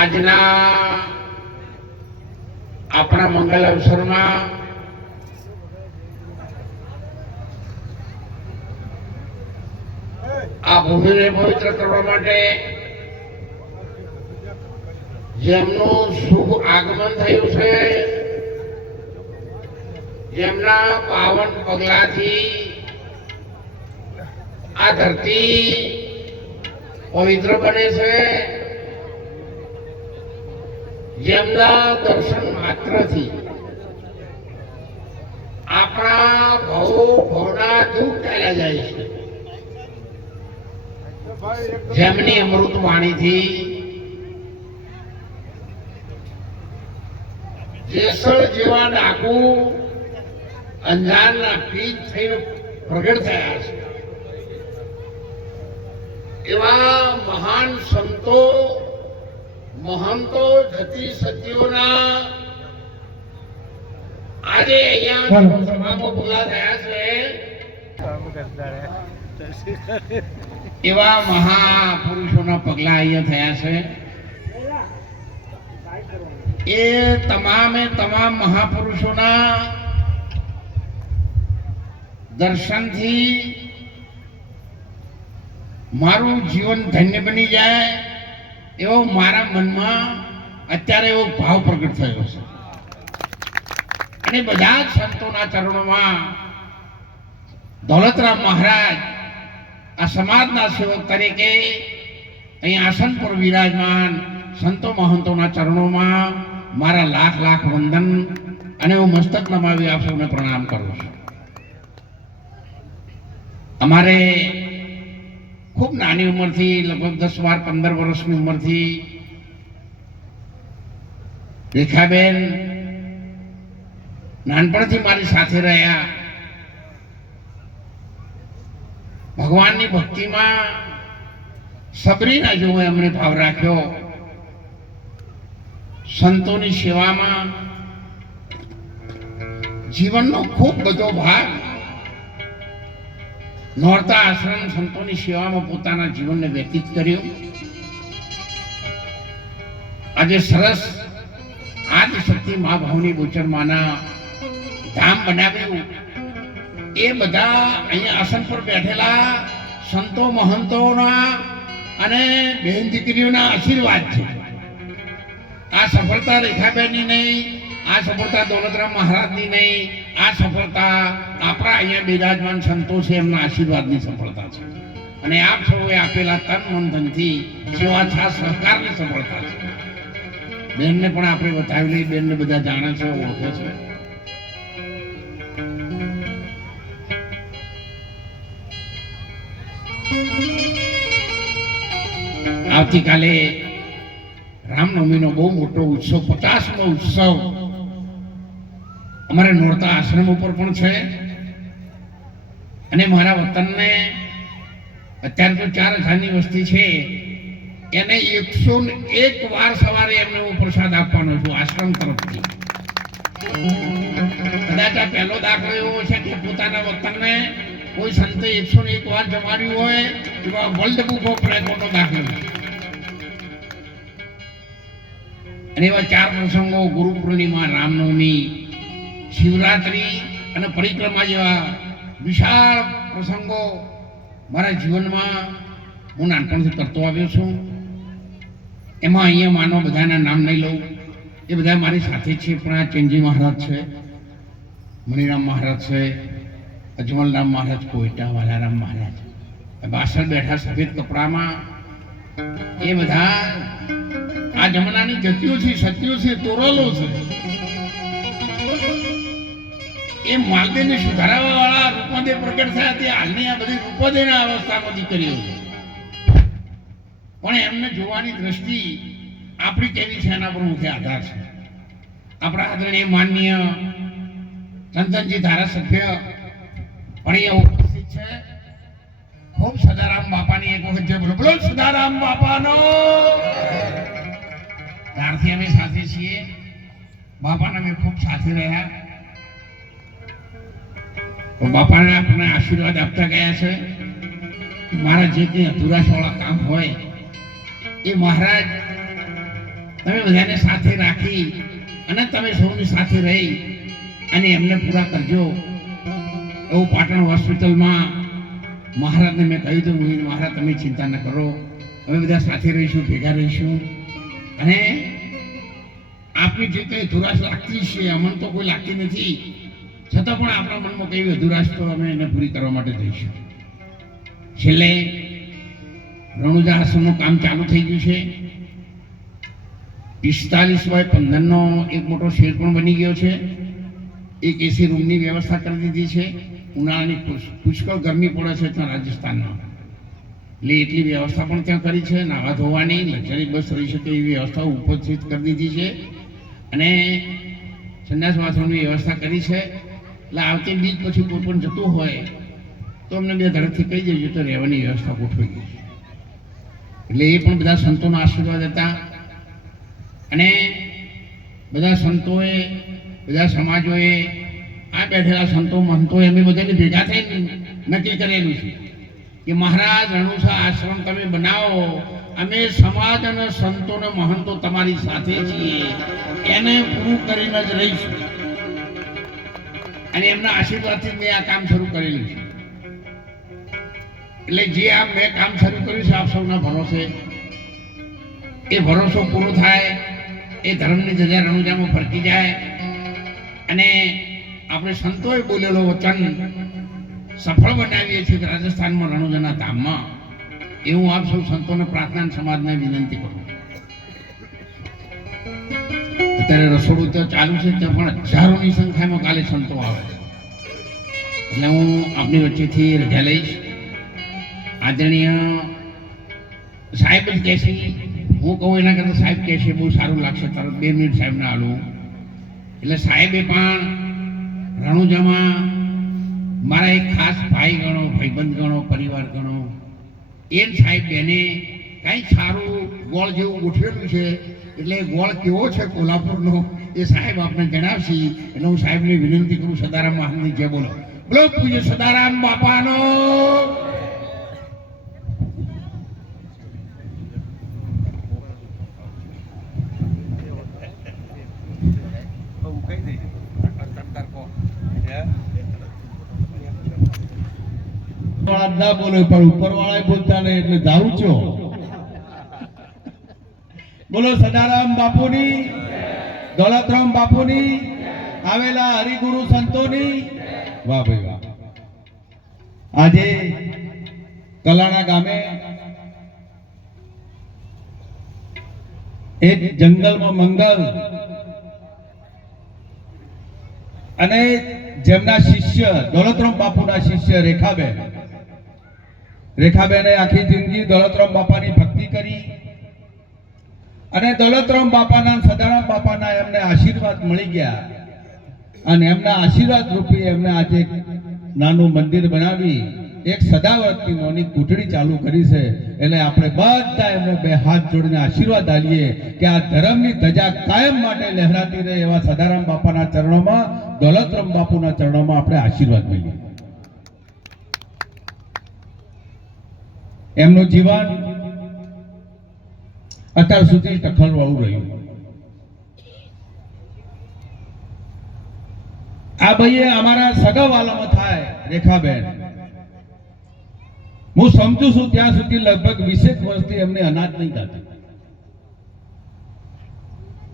આજના આપણા મંગલ અવસરમાં આ ભૂમિને પવિત્ર કરવા માટે જેમનું શુભ આગમન થયું છે, જેમના પાવન પગલાથી આ ધરતી પવિત્ર બને છે જેમના દર્શન માત્રથી. આપણા ભવ ભવના દુઃખ ચાલ્યા જાય છે. જેમની અમૃત વાણીથી જેસળ જેવા ડાકુ અંજારના પીજ થઈને પ્રગટ થયા છે. એવા મહાન સંતો મહંતો જતી સતીઓના આજે અહીંયા સભામાં બોલા થયા છે. એવા મહાપુરુષોના પગલા અહીંયા થયા છે. એ તમામે તમામ મહાપુરુષોના દર્શનથી મારું જીવન ધન્ય બની જાય. એવો મારા મનમાં અત્યારે એવો ભાવ પ્રગટ થયો છે. અને બધા જ સંતોના ચરણોમાં દોલતરામ મહારાજ આ સમાજના સેવક તરીકે અહીં આસન પર વિરાજમાન સંતો મહંતોના ચરણોમાં મારા લાખ લાખ વંદન અને હું મસ્તક નમાવી આપ સૌને પ્રણામ કરું છું. અમારે ખૂબ નાની ઉંમરથી, લગભગ દસ, બાર, પંદર વર્ષની ઉંમરથી રેખાબેન નાનપણથી મારી સાથે રહ્યા. ભગવાનની ભક્તિમાં સબરીના જેવો એમણે ભાવ રાખ્યો. સંતોની સેવામાં જીવનનો ખૂબ બધો ભાગ નોરતા આશ્રમ સંતોની સેવામાં પોતાના જીવનને વ્યતીત કર્યું. આજે સરસ આદિશક્તિ મા ભાવની ગોચરમાના ધામ બનાવ્યું. એ બધા અહીંયા આસન પર બેઠેલા સંતો મહંતોના અને બહેન દીકરીઓના આશીર્વાદ છે. આ સફળતા રેખાબેનની નહીં આ સફળતા દોલતરામ મહારાજની નહીં, આ સફળતા આપણા અહીંયા બિરાજમાન સંતો છે, એમના આશીર્વાદની સફળતા છે. અને આપ સૌએ આપેલા તન મન ધનથી સેવા છા સહકારની સફળતા છે. બેનને પણ આપણે બતાવેલી બેનને બધા જાણે છે, ઓળખે છે. આવતીકાલે રામનવમીનો બહુ મોટો ઉત્સવ, પચાસમો ઉત્સવ અમારે નોરતા આશ્રમ ઉપર પણ છે. અને મારા વતનને અત્યારે તો ચાર હજારની વસ્તી છે. એને એકસો એક વાર સવારે એમને હું પ્રસાદ આપવાનો છું આશ્રમ તરફથી. કદાચ આ પહેલો દાખલો એવો છે કે પોતાના વતનને કોઈ સંતે એકસો એક વાર જમાડ્યું હોય, એવા વર્લ્ડ બુક ઓફ રેકોર્ડનો દાખલો. અને એવા ચાર પ્રસંગો ગુરુ પૂર્ણિમા, રામનવમી શિવરાત્રી અને પરિક્રમા જેવા વિશાળ પ્રસંગો મારા જીવનમાં હું નાનપણથી કરતો આવ્યો છું. એમાં અહીંયા માનો બધાના નામ નહીં લઉં. એ બધા મારી સાથે છે પણ આ ચેન્જી મહારાજ છે, મણિરામ મહારાજ છે, અજમલરામ મહારાજ કોઈટા વાલારામ મહારાજ બાસણ બેઠા સફેદ કપડામાં એ બધા આ જમાનાની જતીઓ છે, સતીઓ છે, તોરલો છે. એ માલદેવને સુધારવા વાળા રૂપોદે પ્રગટ થયા તે હાલની આ બધી રૂપોદેના અવસ્થામાં દીકરીઓ છે. પણ એમને જોવાની દ્રષ્ટિ આપણી કેવી છે એના પર મુખ્ય આધાર છે. આપણા આદરણીય માનનીય ચંદનજી ધારાસભ્ય પણ એ ઉપસ્થિત છે. ખૂબ સદારામ બાપાની એક વખત જે બોલો બોલો, સદારામ બાપાનો! ત્યારથી અમે સાથે છીએ. બાપાને અમે ખૂબ સાથે રહ્યા. બાપાને આપણને આશીર્વાદ આપતા ગયા છે. મારા જે કંઈ અધુરાશવાળા કામ હોય, એ મહારાજ તમે બધાને સાથે રાખી અને તમે સૌની સાથે રહી અને એમને પૂરા કરજો. એવું પાટણ હોસ્પિટલમાં મહારાજને મેં કહ્યું હતું મહારાજ, તમે ચિંતા ન કરો. અમે બધા સાથે રહીશું, ભેગા રહીશું. અને આપની જે કંઈ ધુરાશ લાગતી છે, અમને તો કોઈ લાગતી નથી. છતાં પણ આપણા મનમાં કઈ અધુરાશ તો અમે એને પૂરી કરવા માટે જઈશું. છેલ્લે રણુજા આશ્રમનું કામ ચાલુ થઈ ગયું છે. પિસ્તાલીસ બાય પંદરનો એક મોટો શેડ પણ બની ગયો છે. એક એસી રૂમની વ્યવસ્થા કરી દીધી છે. ઉનાળાની પુષ્કળ ગરમી પડે છે ત્યાં રાજસ્થાનમાં. એટલે એટલી વ્યવસ્થા પણ ત્યાં કરી છે. નાવા ધોવાની, લક્ઝરી બસ રહી શકે એવી વ્યવસ્થા ઉપસ્થિત કરી દીધી છે. અને સંન્યાસ વાસણની વ્યવસ્થા કરી છે. એટલે આવતી બીજ પછી કોઈ પણ જતું હોય, તો અમને બે ધડકથી કહી દેજો તો રહેવાની વ્યવસ્થા ગોઠવી ગઈ એટલે એ પણ બધા સંતોના આશીર્વાદ હતા. અને બધા સંતોએ, બધા સમાજોએ, આ બેઠેલા સંતો, મહંતોએ અમે બધાને ભેગા થઈને નક્કી કરેલું છે કે મહારાજ રણુસા આશ્રમ તમે બનાવો, અમે સમાજ અને સંતો ને મહંતો તમારી સાથે છીએ. એને પૂરું કરીને જ રહીશું. અને એમના આશીર્વાદથી મેં આ કામ શરૂ કરેલું છે. એટલે જે આ મેં કામ શરૂ કર્યું છે, આપ સૌના ભરોસે. એ ભરોસો પૂરો થાય, એ ધર્મની ધજા રણુજામાં ફરકી જાય. અને આપણે સંતોએ બોલેલો વચન સફળ બનાવીએ છીએ રાજસ્થાનમાં રણુજાના ધામમાં. એ હું આપ સૌ સંતોને પ્રાર્થના સમાજને વિનંતી કરું અત્યારે રસોડું તો ચાલુ છે, ત્યાં પણ હજારોની સંખ્યામાં કાલે સંતો આવે એટલે હું આપની વચ્ચેથી રજા લઈશ. આદરણીય સાહેબ જ કહેશે હું કહું એના કરતાં સાહેબ કહેશે બહુ સારું લાગશે તરત બે મિનિટ સાહેબને હાલું એટલે સાહેબે પણ રણુજામાં મારા એક ખાસ ભાઈ ગણો, ભાઈબંધ ગણો, પરિવાર ગણો, એ સાહેબ બેને કંઈક સારું ગોળ જેવું ગોઠવેલું છે? એટલે ગોળ કેવો છે કોલ્હાપુરનો? એ સાહેબ આપણે જણાવશે. એટલે હું સાહેબને વિનંતી કરું, સદારામ મહારાજની જે બોલો. બોલો, પૂજ્ય સદારામ બાપાનો. ના બોલે, પણ ઉપર વાળા બોલતા નહીં એટલે જાઉં છો? બોલો સદારામ બાપુની, દોલતરામ બાપુની, આવેલા હરિગુરુ સંતોની. વાહ ભાઈ વાહ. આજે કલાણા ગામે એક જંગલમાં મંગલ અને જેમના શિષ્ય, દોલતરામ બાપુના શિષ્ય રેખાબેન. રેખાબેને આખી જિંદગી દોલતરામ બાપાની ભક્તિ કરી. અને દોલતરામ બાપાના સદારામ બાપાના એમને આશીર્વાદ મળી ગયા. અને એમના આશીર્વાદ રૂપી એમને આજે નાનું મંદિર બનાવી, એક સદાવર્તની નોની કૂટડી ચાલુ કરી છે. એટલે આપણે બધા એમને બે હાથ જોડીને આશીર્વાદ આલીએ કે આ ધર્મની ધજા કાયમ માટે લહેરાતી રહે એવા સદારામ બાપાના ચરણોમાં, દોલતરામ બાપુના ચરણોમાં આપણે આશીર્વાદ મેળવીએ. એમનું જીવન અત્યાર સુધી ટખલવાળું રહ્યું. આ ભાઈએ અમારા સગાવાલામાં થાય, રેખાબેન. હું સમજુ છું ત્યાં સુધી લગભગ વીસેક વર્ષથી એમને અનાજ નહીં ખાતી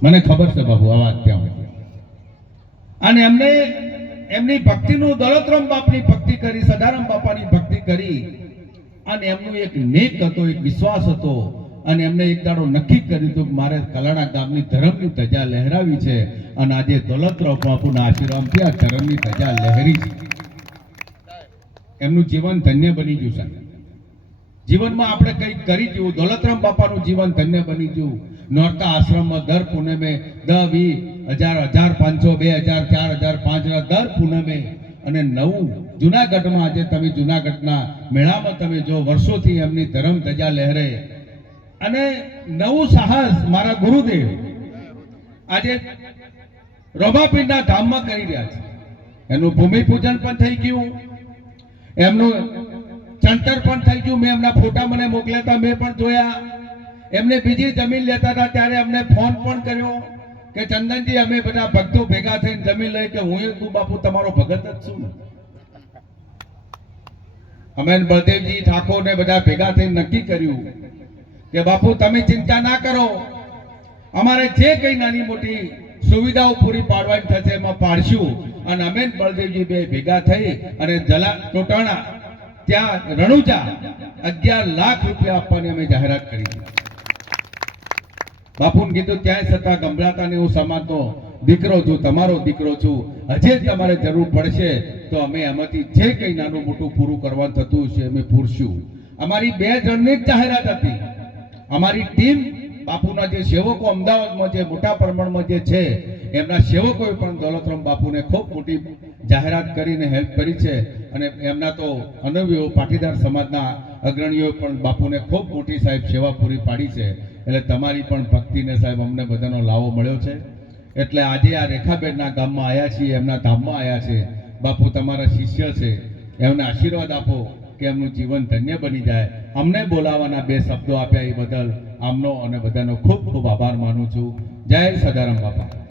મને ખબર છે બાબુ આ વાત ત્યાં. અને એમને, એમની ભક્તિનું દોલતરામ બાપની ભક્તિ કરી, સદારામ બાપાની ભક્તિ કરી, અને એમનું એક નેક હતો, એક વિશ્વાસ હતો. અને એમને એક દાડો નક્કી કર્યું હતું કે મારે કલાણા ગામની ધર્મની ધજા લહેરાવી છે અને આજે દોલતરાવ બાપુના આશીર્વાદથી આ ધર્મની ધજા લહેરી છે. એમનું જીવન ધન્ય બની ગયું, સાહેબ. જીવનમાં આપણે કંઈક કરી જવું દોલતરામ બાપાનું જીવન ધન્ય બની ગયું. નોરતા આશ્રમમાં દર પૂનમે દ વી હજાર હજાર પાંચસો, બે હજાર, ચાર હજાર, પાંચ હજાર દર પૂનમે. અને નવું જુનાગઢમાં આજે તમે જુનાગઢના મેળામાં તમે જો વર્ષોથી એમની ધર્મ ધજા લહેરે અને નવું સાહસ મારા ગુરુદેવ આજે રોમાપીરના ધામમાં કરી રહ્યા છે. એનું ભૂમિ પૂજન પણ થઈ ગયું. એમનું ચણતર પણ થઈ ગયું. મેં એમના ફોટા મને મોકલ્યા હતા. મેં પણ જોયા. એમને બીજી જમીન લેતા હતા. ત્યારે અમને ફોન પણ કર્યો કે, ચંદનજી, અમે બધા ભક્તો ભેગા થઈને જમીન લઈ કે હું તું બાપુ તમારો ભગત જ છું અમે બળદેવજી ઠાકોર ને બધા ભેગા થઈને નક્કી કર્યું કે બાપુ, તમે ચિંતા ના કરો. અમારે જે કઈ નાની મોટી સુવિધાઓ પૂરી પાડવાની થશે, એમાં પાડશું. અને અમે ને બળદેવજી બે ભેગા થઈ અને જલા ટોટાણા ત્યાં રણુજા અગિયાર લાખ રૂપિયા આપવાની અમે જાહેરાત કરી બાપુને કીધું, ત્યાંય છતાં ગંભરાતાને હું સમાજનો દીકરો છું, તમારો દીકરો છું. હજે તમારે જરૂર પડશે, તો અમે એમાંથી જે કંઈ નાનું મોટું પૂરું કરવાનું થતું છે અમે પૂરશું. અમારી બે જણની જ જાહેરાત હતી. અમારી ટીમ બાપુના જે સેવકો અમદાવાદમાં જે મોટા પ્રમાણમાં જે છે, એમના સેવકોએ પણ દોલતરામ બાપુને ખૂબ મોટી જાહેરાત કરીને હેલ્પ કરી છે અને એમના તો અનવ્યો પાટીદાર સમાજના અગ્રણીઓ પણ બાપુને ખૂબ મોટી સાહેબ સેવા પૂરી પાડી છે. એટલે તમારી પણ ભક્તિને સાહેબ અમને બધાનો લાવો મળ્યો છે. એટલે આજે આ રેખાબેનના ગામમાં આવ્યા છીએ, એમના ધામમાં આવ્યા છે. બાપુ તમારા શિષ્ય છે. એમને આશીર્વાદ આપો કે એમનું જીવન ધન્ય બની જાય. અમને બોલાવવાના બે શબ્દો આપ્યા એ બદલ આમનો અને બધાનો ખૂબ ખૂબ આભાર માનું છું. જય સદારામ બાપા.